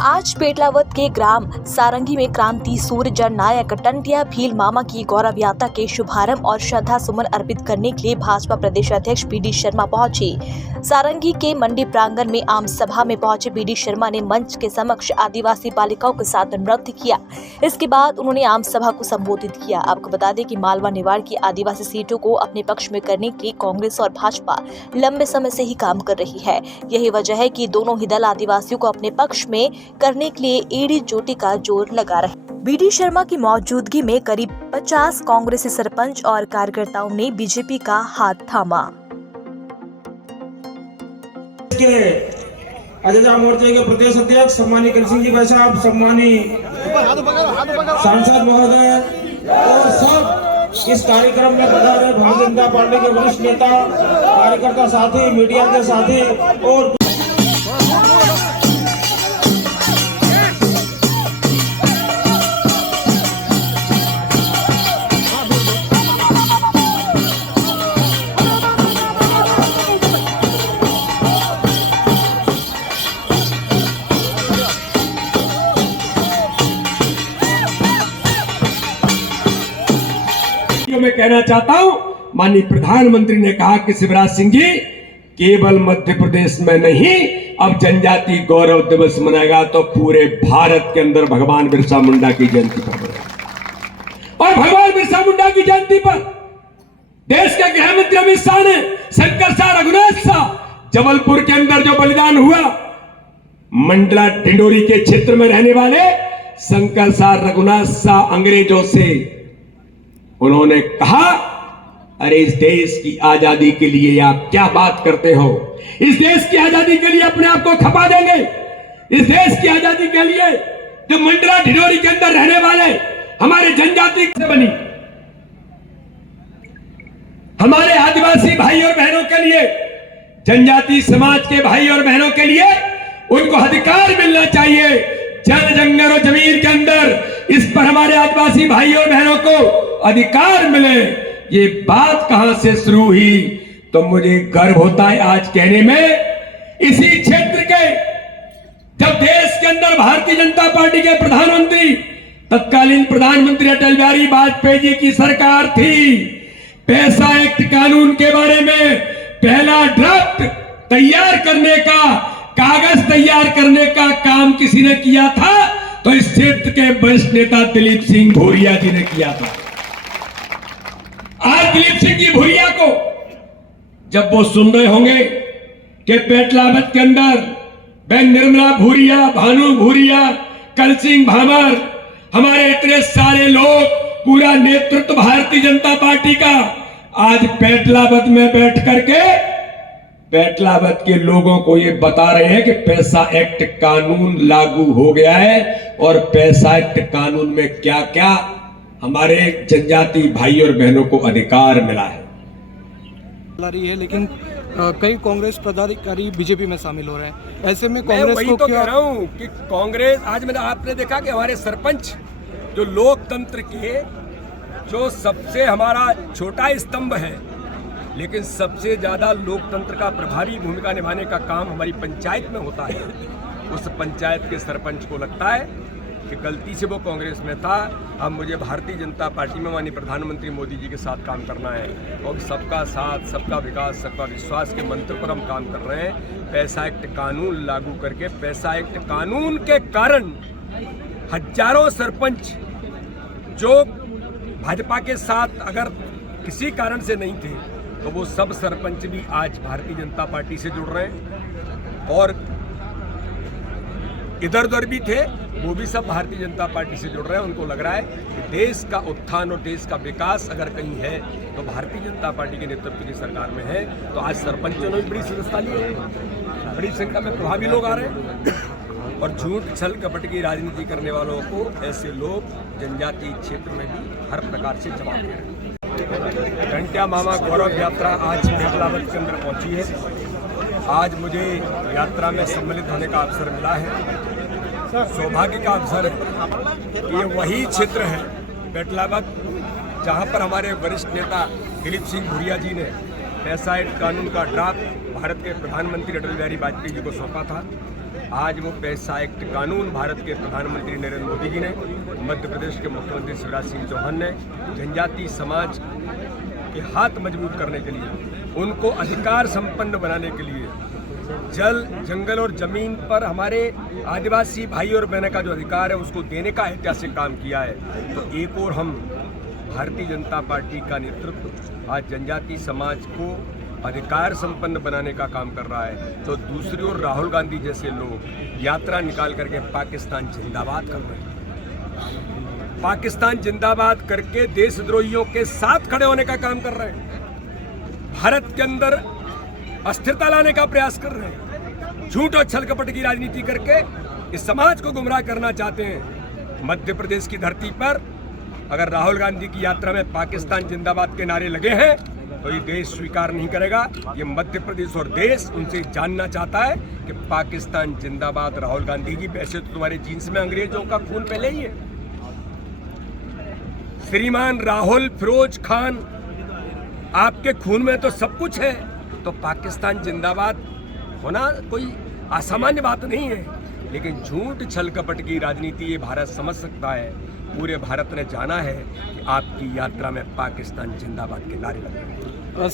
आज पेटलावद के ग्राम सारंगी में क्रांति सूर्य जननायक टंटिया भील मामा की गौरव यात्रा के शुभारंभ और श्रद्धा सुमन अर्पित करने के लिए भाजपा प्रदेश अध्यक्ष बीडी शर्मा पहुंचे। सारंगी के मंडी प्रांगण में आम सभा में पहुंचे बीडी शर्मा ने मंच के समक्ष आदिवासी बालिकाओं के साथ नृत्य किया। इसके बाद उन्होंने आम सभा को संबोधित किया। आपको बता दें कि मालवा निवाड़ की आदिवासी सीटों को अपने पक्ष में करने के लिए कांग्रेस और भाजपा लंबे समय से ही काम कर रही है। यही वजह है कि दोनों ही दल आदिवासियों को अपने पक्ष में करने के लिए एड़ी चोटी का जोर लगा रहे। बीडी शर्मा की मौजूदगी में करीब 50 कांग्रेसी सरपंच और कार्यकर्ताओं ने बीजेपी का हाथ थामा। अजंता मोर्चे के प्रदेश अध्यक्ष सम्मानित कलसिंह जी भाई साहब, सम्मानित सांसद महोदय और सब इस कार्यक्रम में पधारे भारतीय जनता पार्टी के वरिष्ठ नेता, कार्यकर्ता साथी, मीडिया के साथी और मैं कहना चाहता हूं, माननीय प्रधानमंत्री ने कहा कि शिवराज सिंह जी केवल मध्य प्रदेश में नहीं, अब जनजाति गौरव दिवस मनाएगा तो पूरे भारत के अंदर भगवान बिरसा मुंडा की जयंती पर मनाएगा। और भगवान बिरसा मुंडा की जयंती पर देश के गृह मंत्री अमित शाह ने शंकर शाह, रघुनाथ शाह, जबलपुर के अंदर जो बलिदान हुआ, मंडला ढिंडोरी के क्षेत्र में रहने वाले शंकर शाह, रघुनाथ शाह अंग्रेजों से उन्होंने कहा, अरे इस देश की आजादी के लिए आप क्या बात करते हो? इस देश की आजादी के लिए अपने आप को खपा देंगे? इस देश की आजादी के लिए जो मंडला ढिंडोरी के अंदर रहने वाले हमारे जनजाति से बनी, हमारे आदिवासी भाई और बहनों के लिए, जनजाति समाज के भाई और बहनों के लिए उनको अधिकार मिलना चाहिए। जन जंगल और जमीन के अंदर इस पर हमारे आदिवासी भाई और बहनों को अधिकार मिले। ये बात कहां से शुरू हुई तो मुझे गर्व होता है आज कहने में, इसी क्षेत्र के जब देश के अंदर भारतीय जनता पार्टी के प्रधानमंत्री, तत्कालीन प्रधानमंत्री अटल बिहारी वाजपेयी जी की सरकार थी, पैसा एक्ट कानून के बारे में पहला ड्राफ्ट तैयार करने का, कागज तैयार करने का काम किसी ने किया था तो इस क्षेत्र के वरिष्ठ नेता दिलीप सिंह भूरिया जी ने किया था। आज दिलीप सिंह जी भूरिया को जब वो सुन रहे होंगे कि पेटलावद के अंदर बहन निर्मला भूरिया, भानु भूरिया, कलसिंह भामर, हमारे इतने सारे लोग, पूरा नेतृत्व भारतीय जनता पार्टी का आज पेटलावद में बैठ करके पेटलावद के लोगों को ये बता रहे हैं कि पैसा एक्ट कानून लागू हो गया है और पैसा एक्ट कानून में क्या क्या हमारे जनजाति भाई और बहनों को अधिकार मिला है। रही है, लेकिन कई कांग्रेस पदाधिकारी बीजेपी में शामिल हो रहे हैं। ऐसे में कांग्रेस वही तो कह रहा हूं कि कांग्रेस, आज मैंने आपने देखा कि हमारे सरपंच जो लोकतंत्र के जो सबसे हमारा छोटा स्तंभ है, लेकिन सबसे ज्यादा लोकतंत्र का प्रभावी भूमिका निभाने का काम हमारी पंचायत में होता है। उस पंचायत के सरपंच को लगता है कि गलती से वो कांग्रेस में था, अब मुझे भारतीय जनता पार्टी में माननीय प्रधानमंत्री मोदी जी के साथ काम करना है और सबका साथ, सबका विकास, सबका विश्वास के मंत्र पर हम काम कर रहे हैं। पैसा एक्ट कानून लागू करके, पैसा एक्ट कानून के कारण हजारों सरपंच जो भाजपा के साथ अगर किसी कारण से नहीं थे तो वो सब सरपंच भी आज भारतीय जनता पार्टी से जुड़ रहे हैं, और इधर उधर भी थे वो भी सब भारतीय जनता पार्टी से जुड़ रहे हैं। उनको लग रहा है कि देश का उत्थान और देश का विकास अगर कहीं है तो भारतीय जनता पार्टी के नेतृत्व की सरकार में है। तो आज सरपंचों ने भी बड़ी सदस्यता ली है, बड़ी संख्या में प्रभावी लोग आ रहे हैं, और झूठ छल कपट की राजनीति करने वालों को ऐसे लोग जनजातीय क्षेत्र में भी हर प्रकार से जवाब दे रहे हैं। टंटिया मामा गौरव यात्रा आज पेटलावद के अंदर पहुंची है। आज मुझे यात्रा में सम्मिलित होने का अवसर मिला है। सौभाग्य का अवसर है। ये वही क्षेत्र है पेटलावद जहां पर हमारे वरिष्ठ नेता दिलीप सिंह भूरिया जी ने पैसा एक्ट कानून का ड्राफ्ट भारत के प्रधानमंत्री अटल बिहारी वाजपेयी जी को सौंपा था। आज वो पैसा एक्ट कानून भारत के प्रधानमंत्री नरेंद्र मोदी जी ने, मध्य प्रदेश के मुख्यमंत्री शिवराज सिंह चौहान ने जनजातीय समाज के हाथ मजबूत करने के लिए, उनको अधिकार संपन्न बनाने के लिए, जल, जंगल और जमीन पर हमारे आदिवासी भाई और बहनों का जो अधिकार है उसको देने का ऐतिहासिक काम किया है। तो एक और हम भारतीय जनता पार्टी का नेतृत्व आज जनजातीय समाज को अधिकार संपन्न बनाने का काम कर रहा है, तो दूसरी ओर राहुल गांधी जैसे लोग यात्रा निकाल करके पाकिस्तान जिंदाबाद कर रहे हैं। पाकिस्तान जिंदाबाद करके देशद्रोहियों के साथ खड़े होने का काम कर रहे हैं। भारत के अंदर अस्थिरता लाने का प्रयास कर रहे हैं। झूठ और छल कपट की राजनीति करके इस समाज को गुमराह करना चाहते हैं। मध्य प्रदेश की धरती पर अगर राहुल गांधी की यात्रा में पाकिस्तान जिंदाबाद के नारे लगे हैं तो ये देश स्वीकार नहीं करेगा। ये मध्य प्रदेश और देश उनसे जानना चाहता है कि पाकिस्तान जिंदाबाद राहुल गांधी जी, वैसे तो तुम्हारे जीन्स में अंग्रेजों का खून पहले ही है। श्रीमान राहुल फिरोज खान, आपके खून में तो सब कुछ है, तो पाकिस्तान जिंदाबाद होना कोई असामान्य बात नहीं है। लेकिन झूठ छल कपट की राजनीति ये भारत समझ सकता है। पूरे भारत ने जाना है कि आपकी यात्रा में पाकिस्तान जिंदाबाद के नारे लगे।